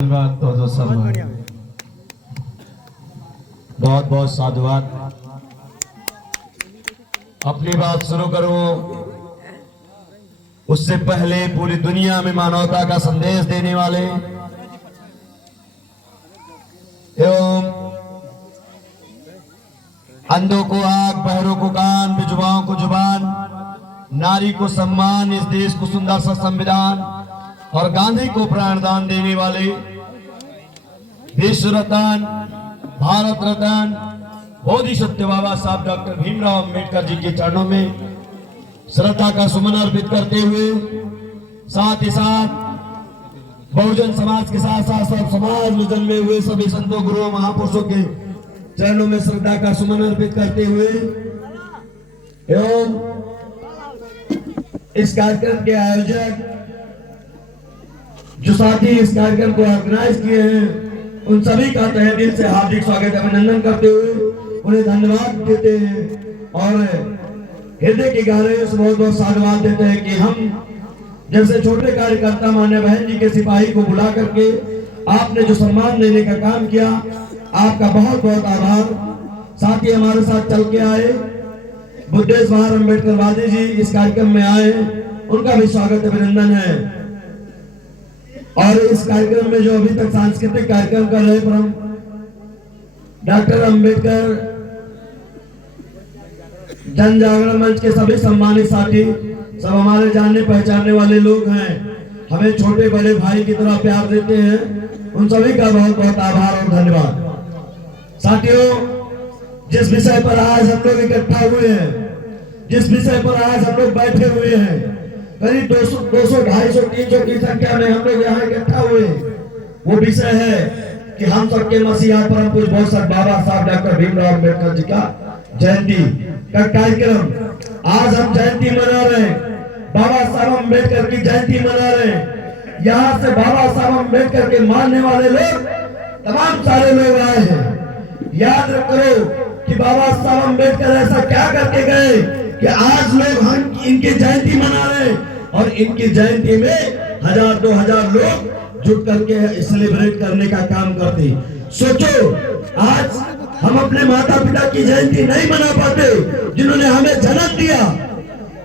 बहुत बहुत साधुवाद। अपनी बात शुरू करूं उससे पहले पूरी दुनिया में मानवता का संदेश देने वाले एवं अंधों को आंख, बहरों को कान, विधवाओं को जुबान, नारी को सम्मान, इस देश को सुंदर सा संविधान और गांधी को प्राणदान देने वाले विश्व रत्न, भारत रत्न बोधि सत्य बाबा साहब डॉक्टर भीमराव अंबेडकर जी के चरणों में श्रद्धा का सुमन अर्पित करते हुए, साथ ही साथ बहुजन समाज के साथ साथ सब समाज में जन्मे हुए सभी संतों, गुरुओं, महापुरुषों के चरणों में श्रद्धा का सुमन अर्पित करते हुए एवं इस कार्यक्रम के आयोजक जो साथी इस कार्यक्रम को ऑर्गेनाइज किए हैं, उन सभी का तहे दिल से हार्दिक स्वागत, अभिनंदन करते हुए उन्हें धन्यवाद देते हैं और हृदय की गहराइयों से बहुत बहुत साधुवाद देते हैं कि हम जैसे छोटे कार्यकर्ता मान्य बहन जी के सिपाही को बुला करके आपने जो सम्मान देने का काम किया, आपका बहुत बहुत आभार। साथ ही हमारे साथ चल के आए बुद्धेश बहार अम्बेडकर वादी जी इस कार्यक्रम में आए, उनका भी स्वागत अभिनंदन है। और इस कार्यक्रम में जो अभी तक सांस्कृतिक कार्यक्रम कर रहे परम डॉक्टर अंबेडकर जन जागरण मंच के सभी सम्मानित साथी, सब हमारे जानने पहचानने वाले लोग हैं, हमें छोटे बड़े भाई की तरह प्यार देते हैं, उन सभी का बहुत बहुत आभार और धन्यवाद। साथियों, जिस विषय पर आज हम लोग इकट्ठा हुए हैं, जिस विषय पर आज हम लोग बैठे हुए हैं, करीब 200, 250, 300 की संख्या में हम लोग यहाँ इकट्ठा हुए, वो विषय है कि हम सबके मसीहा परम पूज्य बहुत बाबा साहब डॉक्टर भीमराव अम्बेडकर जी का जयंती का कार्यक्रम। आज हम जयंती मना रहे हैं, बाबा साहब अम्बेडकर की जयंती मना रहे हैं। यहाँ से बाबा साहब अम्बेडकर के मानने वाले लोग तमाम सारे लोग आए हैं। याद करो कि बाबा साहब अम्बेडकर ऐसा क्या करके गए कि आज लोग हम इनकी जयंती मना रहे हैं और इनकी जयंती में 1000-2000 लोग जुट करके सेलिब्रेट करने का काम करते। सोचो, आज हम अपने माता पिता की जयंती नहीं मना पाते जिन्होंने हमें जन्म दिया,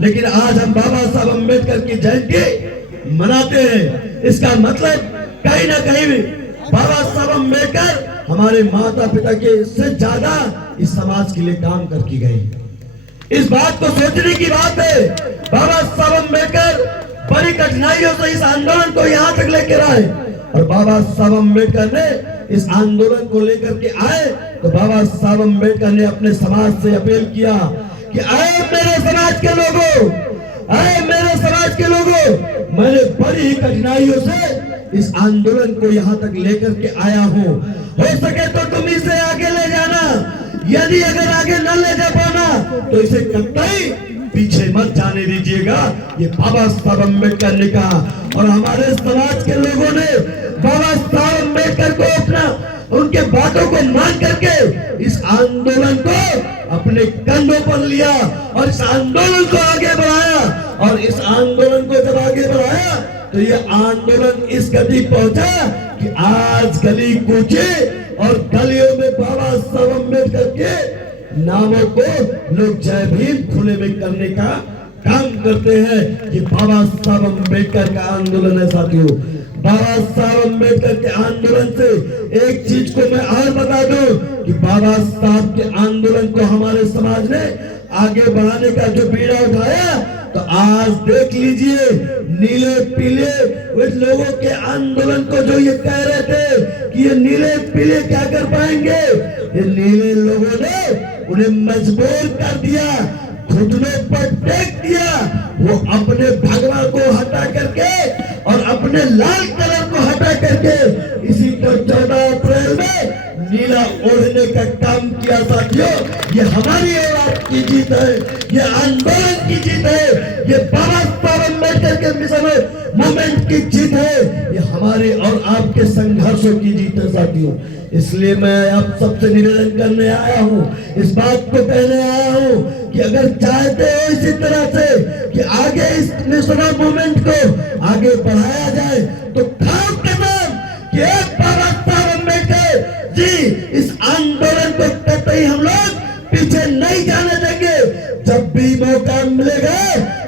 लेकिन आज हम बाबा साहब अम्बेडकर की जयंती मनाते हैं। इसका मतलब कहीं ना कहीं बाबा साहब अम्बेडकर हमारे माता पिता के से ज्यादा इस समाज के लिए काम करके गए। इस बात को सोचने की बात है। बाबा साहब अम्बेडकर बड़ी कठिनाइयों से इस आंदोलन को यहाँ तक लेकर आए और बाबा साहब अम्बेडकर ने इस आंदोलन को लेकर के आए तो बाबा साहब अम्बेडकर ने अपने समाज से अपील किया कि आए मेरे समाज के लोगों, आए मेरे समाज के लोगों, मैंने बड़ी ही कठिनाइयों से इस आंदोलन को यहाँ तक लेकर के आया हूँ। हो सके तो तुम इसे आगे ले जाना, यदि अगर आगे न ले जा पाना तो इसे कतई पीछे मत जाने दीजिएगा। ये बाबा साहब अम्बेडकर ने कहा और हमारे समाज के लोगों ने बाबा साहब अम्बेडकर को अपना उनके बातों को मान करके इस आंदोलन को अपने कंधों पर लिया और इस आंदोलन को आगे बढ़ाया। और इस आंदोलन को जब आगे बढ़ाया तो ये आंदोलन इस गति पहुंचा कि आज गली कूचे और गलियों में बाबा साहब अम्बेडकर के नामों को लोग जय भीम खुले में करने का काम करते हैं। ये बाबा साहब अम्बेडकर का आंदोलन है। साथियों, बाबा साहब अम्बेडकर के आंदोलन से एक चीज को मैं और बता दूं कि बाबा साहब के आंदोलन को हमारे समाज ने आगे बढ़ाने का जो बीड़ा उठाया, तो आज देख लीजिए नीले पीले उस लोगों के आंदोलन को जो ये कह रहे थे कि ये नीले पीले क्या कर पाएंगे, ये नीले लोगों ने उन्हें मजबूर कर दिया, घुटनों पर टेक दिया। वो अपने भगवा को हटा करके और अपने लाल कलर को हटा करके इसी को 14 अप्रैल में नीला ओढ़ने का काम किया। साथियों, ये हमारी और आपकी जीत है, ये आंदोलन की जीत है, ये बाबा साहब अम्बेडकर के मिशन मूवमेंट की जीत है, ये हमारे और आपके संघर्षों की जीत है। साथियों, इसलिए मैं आप सबसे निवेदन करने आया हूँ, इस बात को कहने आया हूँ कि अगर चाहते हो इसी तरह से कि आगे इस मिशन मूवमेंट को आगे बढ़ाया जाए तो खाओ कसम कि बाबा साहब अम्बेडकर जी इस आंदोलन को कतई हम लोग पीछे नहीं जाने देंगे। जब भी मौका मिलेगा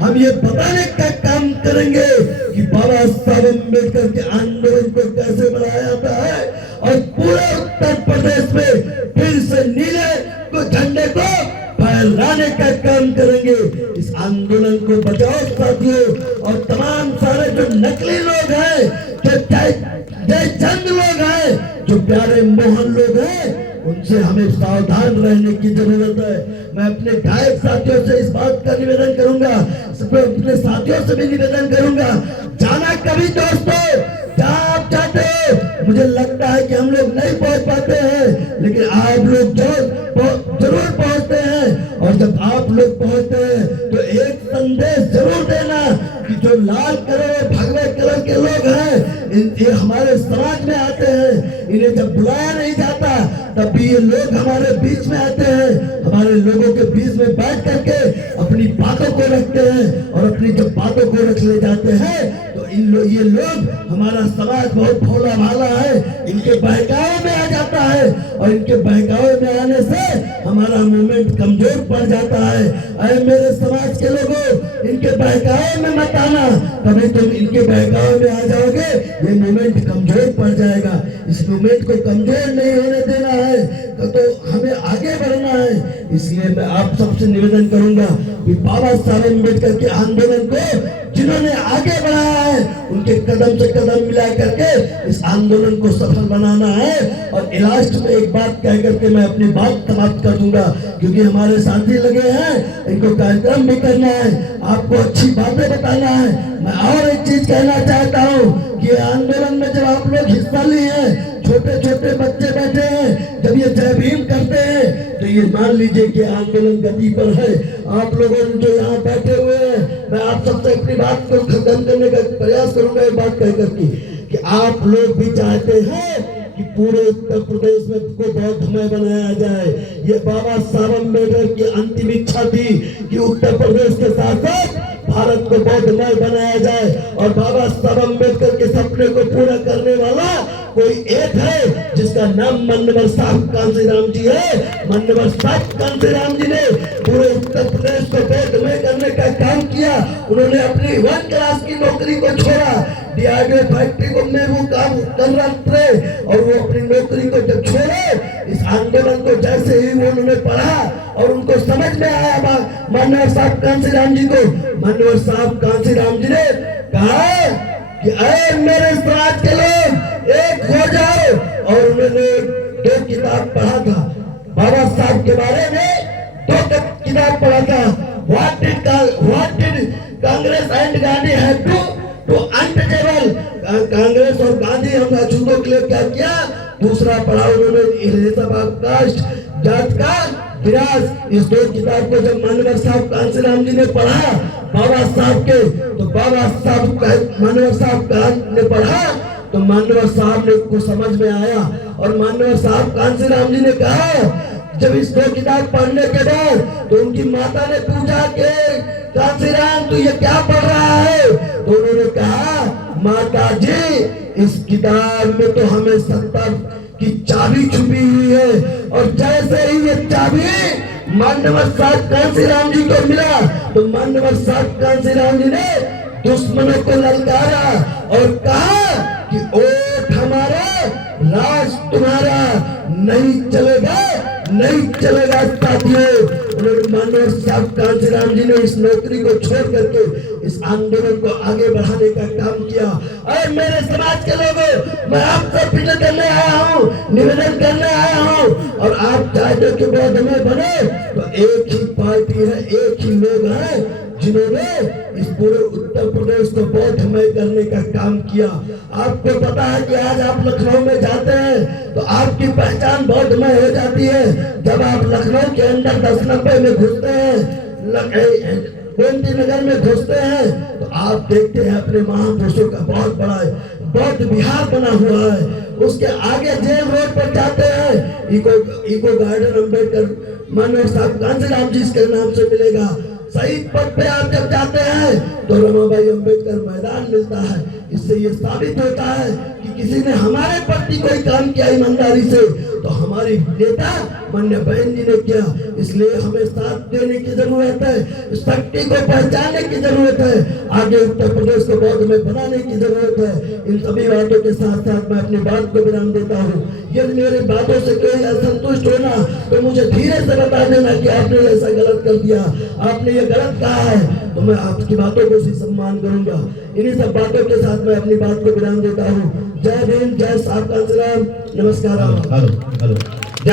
हम ये बताने का काम करेंगे कि बाबा साहब अम्बेडकर के आंदोलन को कैसे बनाया जाता है और पूरे उत्तर प्रदेश में फिर से नीले को झंडे को फहराने का काम करेंगे। इस आंदोलन को बचाओ साथियों। और तमाम सारे जो नकली लोग हैं, जो जयचंद लोग हैं, जो प्यारे मोहन लोग हैं, उनसे हमें सावधान रहने की जरूरत है। मैं अपने गायक साथियों से इस बात का निवेदन करूंगा, अपने साथियों से भी निवेदन करूंगा, जाना कभी दोस्तों जहाँ आप चाहते हो। मुझे लगता है कि हम लोग नहीं पहुंच पाते हैं, लेकिन आप लोग जरूर पहुंचते हैं। और जब आप लोग पहुंचते हैं तो एक संदेश जरूर देना कि जो लाल कलर भगवे कलर के लोग हैं, ये हमारे समाज में आते हैं, इन्हें जब बुलाया नहीं जाता तब भी ये लोग हमारे बीच में आते हैं, हमारे लोगों के बीच में बैठ करके अपनी बातों को रखते हैं। और अपनी जब बातों को रख ले जाते हैं तो ये लोग, हमारा समाज बहुत भोला भाला है, इनके बहकावे में आ जाता है। और इनके बहकावे में आने से हमारा मूवमेंट कमजोर पड़ जाता है। अरे मेरे समाज के लोगों, इनके बहकावे में मत आना, तभी तुम इनके बहकावे में आ जाओगे, ये मूवमेंट कमजोर पड़ जाएगा। इस मूवमेंट को कमजोर नहीं होने देना है, तो हमें आगे बढ़ना है। इसलिए मैं आप सबसे निवेदन करूंगा कि बाबा साहब अम्बेडकर के आंदोलन को जिन्होंने आगे बढ़ाया है, उनके कदम से कदम मिला करके इस आंदोलन को सफल बनाना है। और लास्ट में एक बात कह करके मैं अपनी बात समाप्त कर दूंगा, क्योंकि हमारे साथी लगे हैं, इनको कार्यक्रम भी करना है, आपको अच्छी बातें बताना है। मैं और एक चीज कहना चाहता हूँ कि आंदोलन में जब आप लोग हिस्सा लिए हैं, छोटे छोटे बच्चे बैठे हैं, जब ये जय भीम करते हैं तो ये मान लीजिए कि आंदोलन गति पर है। आप लोगों जो यहाँ बैठे हुए हैं, मैं आप सबसे अपनी बात को खत्म करने का प्रयास करूंगा, एक बात कह करके कि आप लोग भी चाहते हैं कि पूरे उत्तर प्रदेश में को बौद्धमय बनाया जाए। ये बाबा साहब अम्बेडकर की अंतिम इच्छा थी कि उत्तर प्रदेश के साथ साथ भारत को बौद्धमय बनाया जाए। और बाबा साहब अम्बेडकर के सपने को पूरा करने वाला कोई एक है, जिसका नाम माननीय साहब कांशीराम जी है। माननीय साहब कांशीराम जी ने पूरे उत्तर प्रदेश को बौद्धमय करने का काम किया। उन्होंने अपनी 1 क्लास की नौकरी को छोड़ा, डीआरडीओ फैक्ट्री को में वो काम कर रहे थे, और वो अपनी नौकरी को जब छोड़े, इस आंदोलन को जैसे ही वो उन्होंने पढ़ा और उनको समझ में आया माननीय साहब कांशीराम जी को, माननीय साहब कांशीराम जी ने कहा कि अरे मेरे समाज के लोग एक हो जाओ। और उन्होंने 2 किताब पढ़ा था बाबा साहब के बारे में, 2 किताब पढ़ा था, what did Congress and Gandhi have to untouchable. Congress और गांधी हम अछूतों के लिए क्या किया। दूसरा पढ़ा उन्होंने कास्ट जात का विराज। इस 2 किताब को जब माननीय साहब कांशीराम जी ने पढ़ा बाबा साहब के, तो बाबा साहब माननीय साहब ने पढ़ा तो माननीय साहब ने को समझ में आया। और माननीय साहब कांशीराम जी ने कहा, जब इस 2 किताब पढ़ने के बाद तो उनकी माता ने पूछा कि कांशीराम तू ये क्या पढ़ रहा है। तो उन्होंने कहा, माता जी इस किताब में तो हमें सत्ता की चाबी छुपी हुई है। और जैसे ही ये चाबी माननीय साहब कांशीराम जी को मिला तो माननीय साहब कांशीराम जी ने दुश्मनों को ललकारा और कहा कि वोट हमारा, राज तुम्हारा, नहीं चलेगा, नहीं चलेगा साथियों। उन्होंने माननीय साहब कांशीराम जी ने इस नौकरी को छोड़ करके इस आंदोलन को आगे बढ़ाने का काम किया। और मेरे समाज के लोगों, मैं आपसे अपील करने आया हूँ, निवेदन करने आया हूँ। और आप चाहते कि बौद्धमय बने तो एक ही पार्टी है, एक ही लोग हैं जिन्होंने इस पूरे उत्तर प्रदेश को बौद्धमय करने का काम किया। आपको पता है कि आज आप लखनऊ में जाते हैं तो आपकी पहचान बौद्धमय हो जाती है। जब आप लखनऊ के अंदर 1090 में घुसते हैं, गोमती नगर में घुसते हैं, तो आप देखते हैं अपने महापुरुषों का बहुत बड़ा बौद्ध विहार बना हुआ है। उसके आगे जेल रोड पर जाते हैं, इको गार्डन अम्बेडकर माननीय साहब कांशीराम जी के नाम से मिलेगा। शहीद पद पे आप जब जाते हैं तो रमाबाई अंबेडकर मैदान मिलता है। इससे ये साबित होता है कि किसी ने हमारे प्रति कोई काम किया ईमानदारी से तो हमारी नेता मान्य बहन जी ने किया। इसलिए हमें साथ देने की जरूरत है, शक्ति को पहचानने की जरूरत है, आगे उत्तर प्रदेश को बौद्ध में बनाने की जरूरत है। इन सभी बातों के साथ साथ मैं अपनी बात को विराम देता हूँ। यदि मेरी बातों से कोई असंतुष्ट होना तो मुझे धीरे से बता देना कि आपने ऐसा गलत कर दिया, आपने ये गलत कहा है, तो मैं आपकी बातों को भी सम्मान करूंगा। इन्हीं सब बातों के साथ मैं अपनी बात को विराम देता हूँ। जय भीम, जय सात, नमस्कार। Hello hello